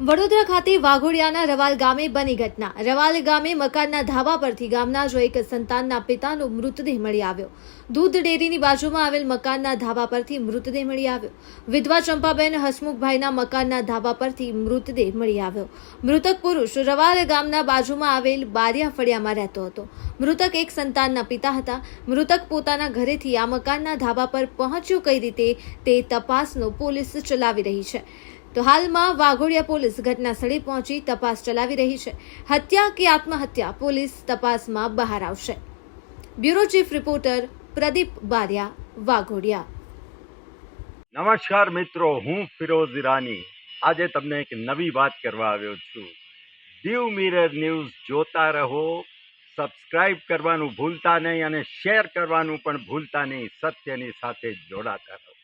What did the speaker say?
વડોદરા ખાતે વાઘોડિયાના રવાલ ગામે બની ઘટના. રવાલ ગામે મકાનના ધાબા પરથી ગામના જો એક સંતાનના પિતાનો મૃતદેહ મળી આવ્યો. દૂધ ડેરીની બાજુમાં આવેલ મકાનના ધાબા પરથી મૃતદેહ મળી આવ્યો. વિધવા ચંપાબેન હસમુખભાઈના મકાનના ધાબા પરથી મૃતદેહ મળી આવ્યો. મૃતક પુરુષ રવાલ ગામના બાજુમાં આવેલ બારિયા ફળિયામાં રહેતો હતો. મૃતક એક સંતાનના પિતા હતા. મૃતક પોતાના ઘરેથી આ મકાનના ધાબા પર પહોંચ્યો. કઈ રીતે તે તપાસનો પોલીસ ચલાવી રહી છે. તો હાલમાં વાઘોડિયા પોલીસ ઘટના પહોંચી તપાસ ચલાવી રહી છે. હત્યા કે આત્મહત્યા પોલીસ તપાસમાં બહાર આવશે. Bureau chief reporter Pradeep Baria, Waghodia. નમસ્કાર મિત્રો, હું ફિરોઝ ઈરાની. આજે તમને એક નવી વાત કરવા આવ્યો છું. દીવ મિરર ન્યૂઝ જોતા રહો, સબસ્ક્રાઇબ કરવાનું ભૂલતા નહીં અને શેર કરવાનું પણ ભૂલતા નહીં, સત્યની સાથે જોડાતા રહો.